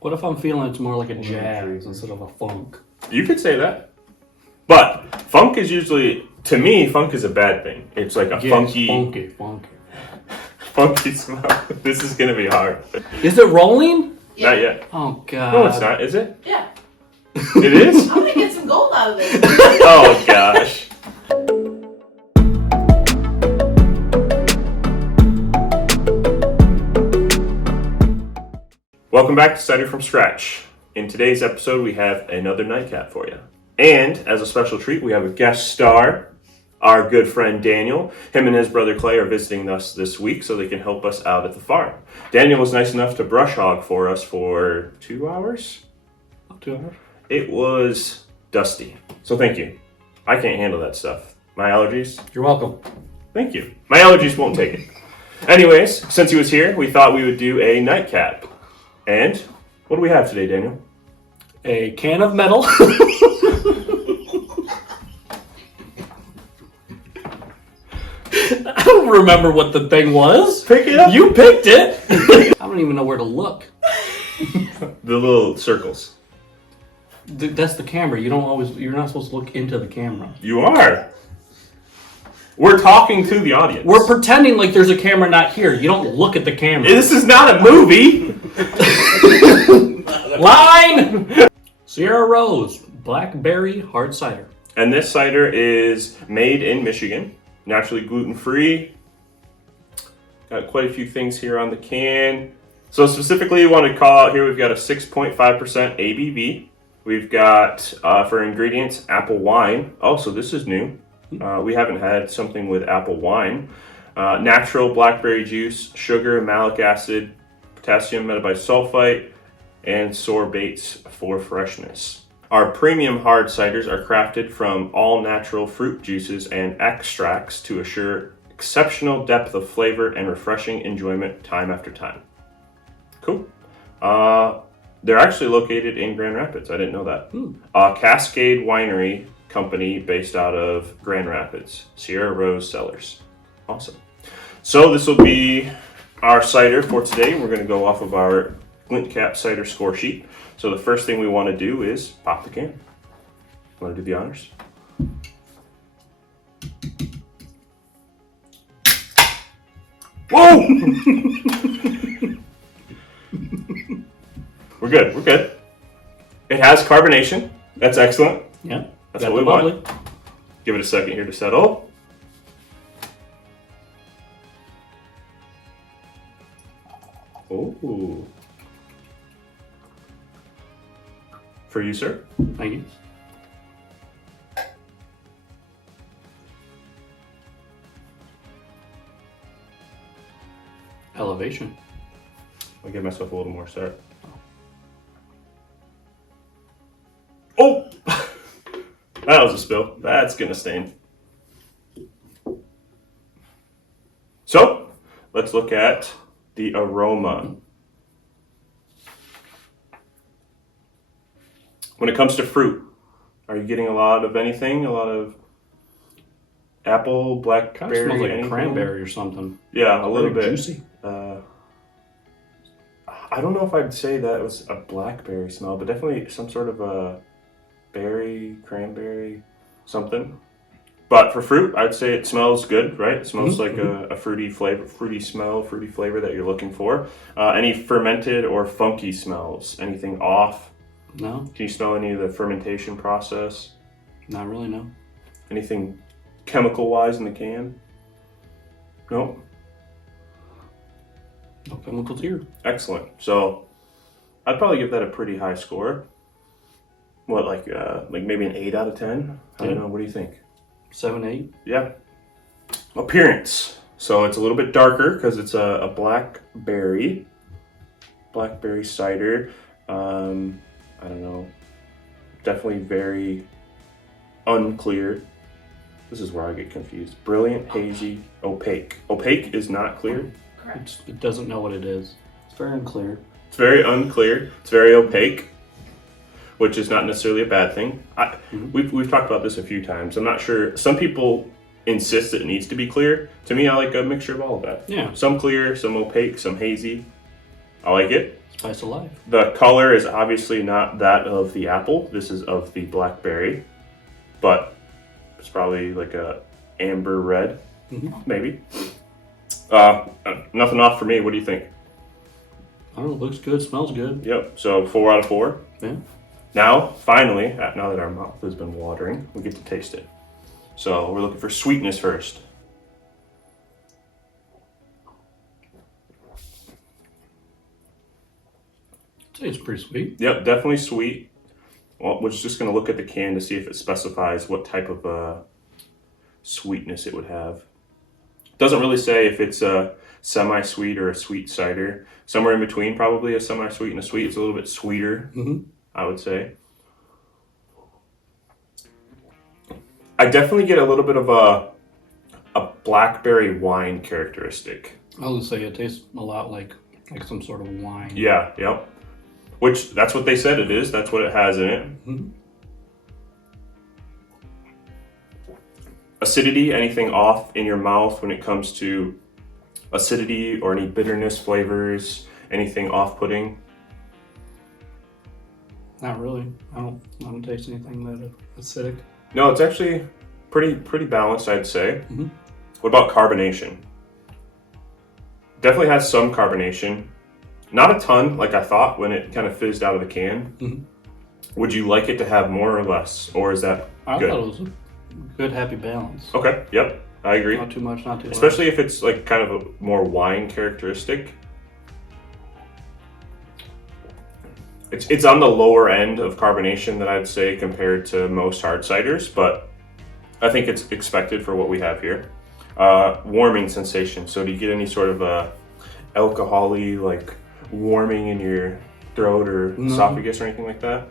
What if I'm feeling it's more like a jazz instead of a funk? You could say that. But funk is usually, to me, funk is a bad thing. It's like a funky smell. This is going to be hard. Is it rolling? Yeah. Not yet. Oh, God. No, it's not, is it? Yeah. It is? I'm going to get some gold out of this. Oh, gosh. Welcome back to Cider from Scratch. In today's episode, we have another nightcap for you. And as a special treat, we have a guest star, our good friend Daniel. Him and his brother Clay are visiting us this week so they can help us out at the farm. Daniel was nice enough to brush hog for us for 2 hours? 2 hours. It was dusty. So thank you. I can't handle that stuff. My allergies? You're welcome. Thank you. My allergies won't take it. Anyways, since he was here, we thought we would do a nightcap. And what do we have today, Daniel? A can of metal. I don't remember what the thing was. Pick it up. You picked it. I don't even know where to look. The little circles. That's the camera. You're not supposed to look into the camera. You are. We're talking to the audience. We're pretending like there's a camera not here. You don't look at the camera. This is not a movie. Line! Sierra Rose, Blackberry hard cider. And this cider is made in Michigan. Naturally gluten-free. Got quite a few things here on the can. So specifically, I want to call out here, we've got a 6.5% ABV. We've got, for ingredients, apple wine. Oh, so this is new. We haven't had something with apple wine. Natural blackberry juice, sugar, malic acid, potassium metabisulfite, and sorbates for freshness. Our premium hard ciders are crafted from all natural fruit juices and extracts to assure exceptional depth of flavor and refreshing enjoyment time after time. Cool. They're actually located in Grand Rapids. I didn't know that. Cascade Winery Company based out of Grand Rapids. Sierra Rose Cellars. Awesome. So this will be our cider for today. We're going to go off of our GLINTCAP cider score sheet. So the first thing we want to do is pop the can. Want to do the honors? Whoa! We're good. We're good. It has carbonation. That's excellent. Yeah. That's what we want. Give it a second here to settle. Oh. For you, sir. Thank you. Elevation. I'll give myself a little more start. Oh! That was a spill. That's gonna stain. So, let's look at the aroma. When it comes to fruit, are you getting a lot of anything? A lot of apple, blackberry, Kind of smells like anything? cranberry or something. Yeah, a little Very bit. juicy. I don't know if I'd say that was a blackberry smell, but definitely some sort of a berry, cranberry, something. But for fruit, I'd say it smells good, right? It smells like a fruity flavor, fruity smell, fruity flavor that you're looking for. Any fermented or funky smells? Anything off? No, Can you smell any of the fermentation process? not really, no. Anything chemical-wise in the can? No? No chemicals here. Excellent. So I'd probably give that a pretty high score. What, like maybe an 8 out of 10? I don't know. What do you think? 7, 8. Yeah. Appearance. So it's a little bit darker because it's a blackberry cider. I don't know. Definitely very unclear. This is where I get confused. Brilliant, hazy, opaque. Opaque is not clear. Correct. It doesn't know what it is. It's very unclear. It's very unclear. It's very opaque, which is not necessarily a bad thing. We've talked about this a few times. I'm not sure. Some people insist that it needs to be clear. To me, I like a mixture of all of that. Yeah. Some clear, some opaque, some hazy. I like it. It's Spice of life. The color is obviously not that of the apple. This is of the blackberry, but it's probably like a amber red, maybe. Nothing off for me. What do you think? I don't know, looks good, smells good. Yep. So 4 out of 4. Yeah. Now, finally, now that our mouth has been watering, we get to taste it. So we're looking for sweetness first. I'd say it's pretty sweet. Yep, definitely sweet. Well, we're just going to look at the can to see if it specifies what type of sweetness it would have. Doesn't really say if it's a semi-sweet or a sweet cider. Somewhere in between, probably a semi-sweet and a sweet. It's a little bit sweeter, I would say. I definitely get a little bit of a blackberry wine characteristic. I was gonna say it tastes a lot like some sort of wine. Yeah, yep. Which, that's what they said it is. That's what it has in it. Acidity, anything off in your mouth when it comes to acidity or any bitterness flavors, anything off-putting? Not really. I don't taste anything that acidic. No, it's actually pretty balanced, I'd say. What about carbonation? Definitely has some carbonation. Not a ton, like I thought when it kind of fizzed out of the can. Would you like it to have more or less, or is that good? I thought it was a good, happy balance. Okay, yep, I agree. Not too much, not too much. Especially if it's like kind of a more wine characteristic. It's on the lower end of carbonation that I'd say compared to most hard ciders, but I think it's expected for what we have here. Warming sensation. So do you get any sort of alcohol-y, like warming in your throat or esophagus or anything like that?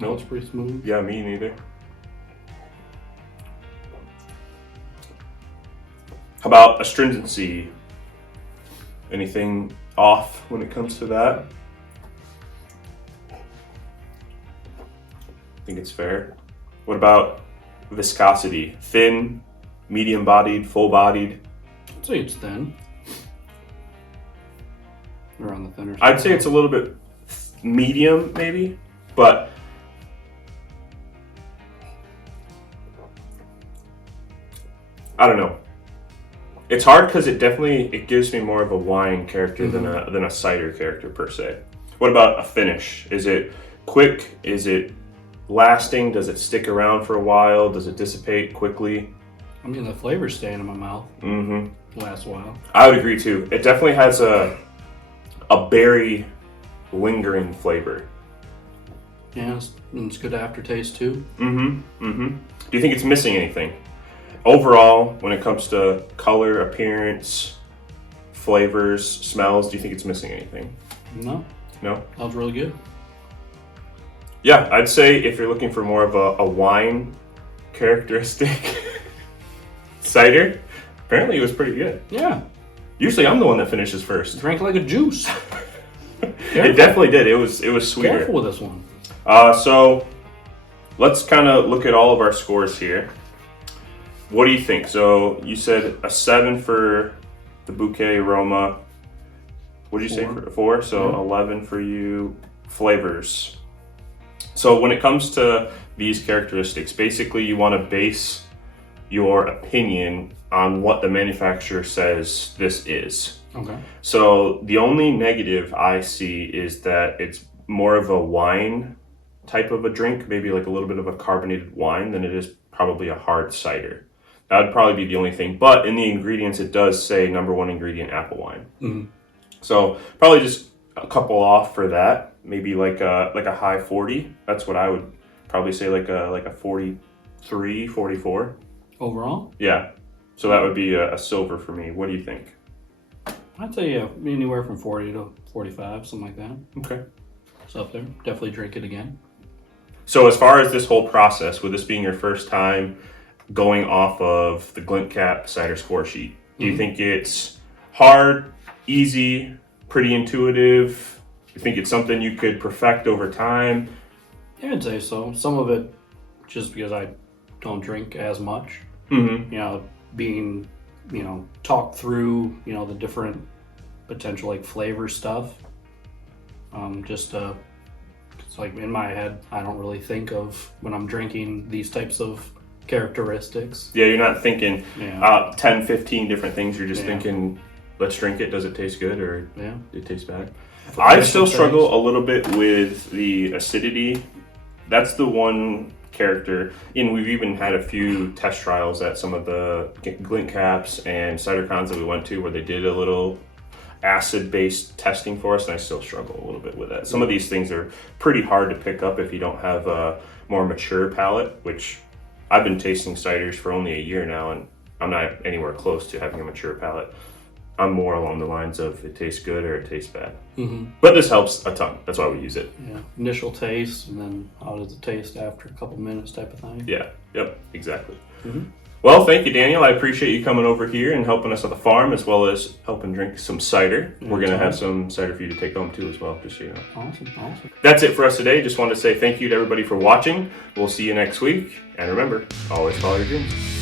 No, it's pretty smooth. Yeah, me neither. How about astringency? Anything off when it comes to that? I think it's fair. What about viscosity? Thin, medium-bodied, full-bodied? I'd say it's thin. Or on the thinner side. I'd say it's a little bit medium, maybe, but I don't know. It's hard because it gives me more of a wine character than a cider character per se. What about a finish? Is it quick? Is it lasting? Does it stick around for a while? Does it dissipate quickly? I mean, the flavor's staying in my mouth. Lasts a while. I would agree too. It definitely has a berry lingering flavor. Yeah, it's good aftertaste too. Do you think it's missing anything? Overall, when it comes to color, appearance, flavors, smells, do you think it's missing anything? No. No? That was really good. Yeah, I'd say if you're looking for more of a wine characteristic cider, apparently it was pretty good. Yeah. Usually I'm the one that finishes first. Drank like a juice. It definitely did. It was sweeter. Careful with this one. So let's kind of look at all of our scores here. What do you think? So you said a 7 for the bouquet aroma. What did you say for 4? So 11 for you. Flavors. So when it comes to these characteristics, basically you want to base your opinion on what the manufacturer says this is. Okay. So the only negative I see is that it's more of a wine type of a drink, maybe like a little bit of a carbonated wine, than it is probably a hard cider. That would probably be the only thing. But in the ingredients, it does say number 1 ingredient, apple wine. So probably just a couple off for that. Maybe like a high 40. That's what I would probably say, like a 43, 44. Overall? Yeah. So that would be a silver for me. What do you think? I'd say anywhere from 40 to 45, something like that. Okay. It's up there. Definitely drink it again. So as far as this whole process, with this being your first time going off of the GLINTCAP cider score sheet, do you think it's hard, easy, pretty intuitive? You think it's something you could perfect over time? Yeah, I'd say so. Some of it just because I don't drink as much. Being, talked through, the different potential like flavor stuff. It's like in my head, I don't really think of when I'm drinking these types of characteristics. Yeah, you're not thinking Yeah. 10, 15 different things. You're just Yeah. thinking, let's drink it. Does it taste good or Yeah. it tastes bad? For I initial still struggle taste. a little bit with the acidity. That's the one character. And we've even had a few test trials at some of the GLINTCAPs and cider cons that we went to where they did a little acid-based testing for us, and I still struggle a little bit with that. Some of these things are pretty hard to pick up if you don't have a more mature palate, which I've been tasting ciders for only a year now, and I'm not anywhere close to having a mature palate. I'm more along the lines of it tastes good or it tastes bad. But this helps a ton. That's why we use it. Yeah. Initial taste, and then how does it taste after a couple minutes, type of thing. Yeah. Yep. Exactly. Well, thank you, Daniel. I appreciate you coming over here and helping us at the farm, as well as helping drink some cider. We're going to have some cider for you to take home too, as well, just so you know. Awesome. That's it for us today. Just wanted to say thank you to everybody for watching. We'll see you next week. And remember, always follow your dreams.